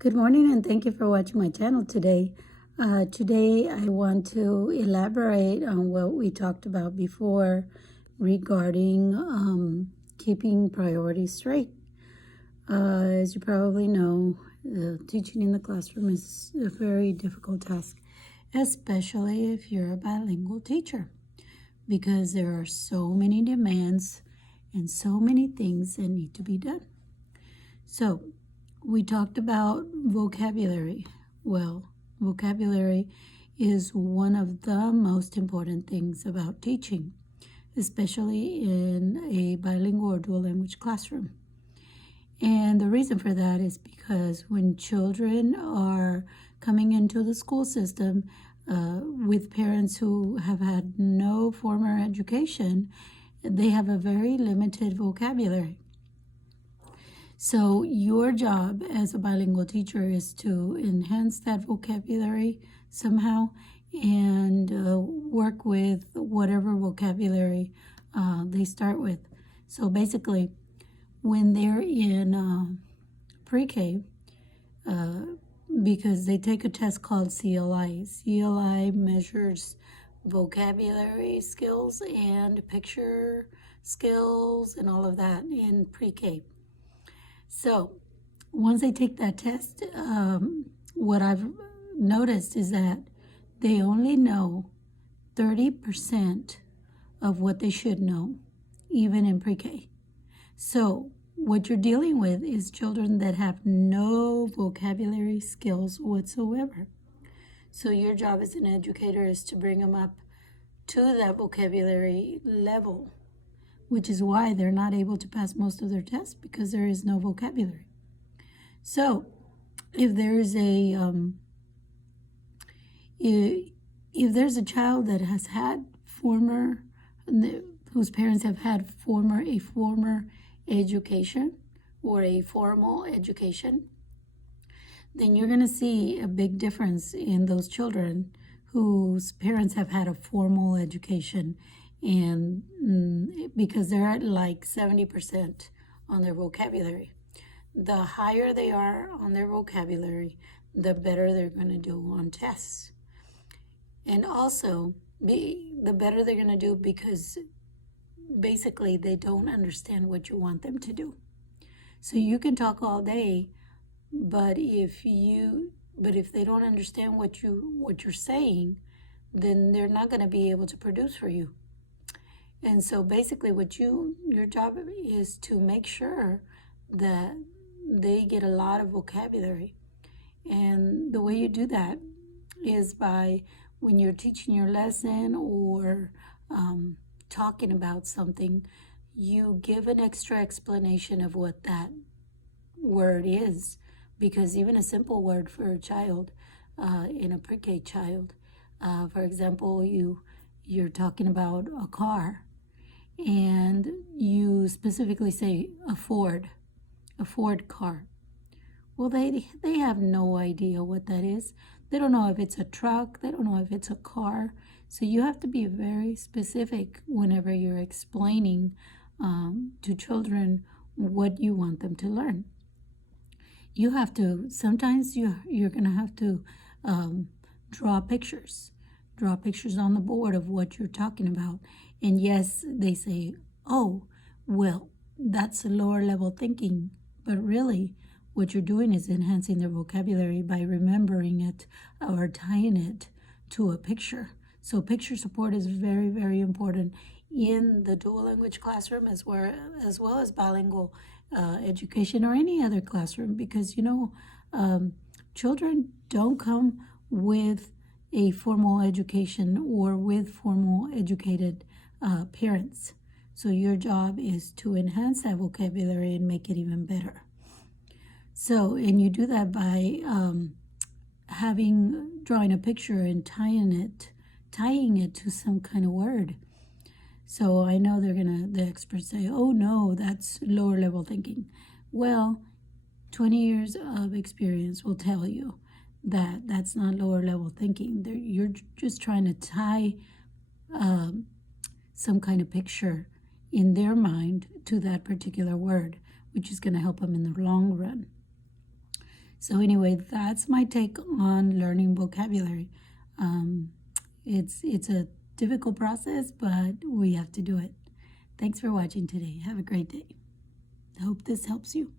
Good morning and thank you for watching my channel today. Today I want to elaborate on what we talked about before regarding keeping priorities straight. As you probably know, teaching in the classroom is a very difficult task, especially if you're a bilingual teacher, because there are so many demands and so many things that need to be done. So, we talked about vocabulary. Well, vocabulary is one of the most important things about teaching, especially in a bilingual or dual language classroom. And the reason for that is because when children are coming into the school system with parents who have had no formal education, they have a very limited vocabulary. So your job as a bilingual teacher is to enhance that vocabulary somehow and work with whatever vocabulary they start with. So basically, when they're in pre-K, because they take a test called CLI. CLI measures vocabulary skills and picture skills and all of that in pre-K. So once they take that test, what I've noticed is that they only know 30% of what they should know, even in pre-K. So what you're dealing with is children that have no vocabulary skills whatsoever. So your job as an educator is to bring them up to that vocabulary level, which is why they're not able to pass most of their tests, because there is no vocabulary. So if there's a child that has had whose parents have had a former education or a formal education, then you're going to see a big difference in those children whose parents have had a formal education, and because they're at like 70% on their vocabulary. The higher they are on their vocabulary, the better they're going to do on tests. And also, the better they're going to do because basically they don't understand what you want them to do. So you can talk all day, but if they don't understand what you're saying, then they're not going to be able to produce for you. And so basically your job is to make sure that they get a lot of vocabulary. And the way you do that is by, when you're teaching your lesson or talking about something, you give an extra explanation of what that word is. Because even a simple word for a child, in a pre-K child, for example, you're talking about a car, and you specifically say a Ford car. Well, they have no idea what that is. They don't know if it's a truck. They don't know if it's a car. So you have to be very specific whenever you're explaining to children what you want them to learn. You have to, sometimes you're going to have to draw pictures on the board of what you're talking about. And yes, they say, oh, well, that's a lower level thinking. But really, what you're doing is enhancing their vocabulary by remembering it or tying it to a picture. So picture support is very, very important in the dual language classroom as well as bilingual education or any other classroom, because children don't come with a formal education or with formal educated parents. So your job is to enhance that vocabulary and make it even better. So, and you do that by drawing a picture and tying it to some kind of word. So I know the experts say, oh no, that's lower level thinking. Well, 20 years of experience will tell you that that's not lower level thinking. You're just trying to tie some kind of picture in their mind to that particular word, which is going to help them in the long run. So anyway, that's my take on learning vocabulary. It's a difficult process, but we have to do it. Thanks for watching today. Have a great day. I hope this helps you.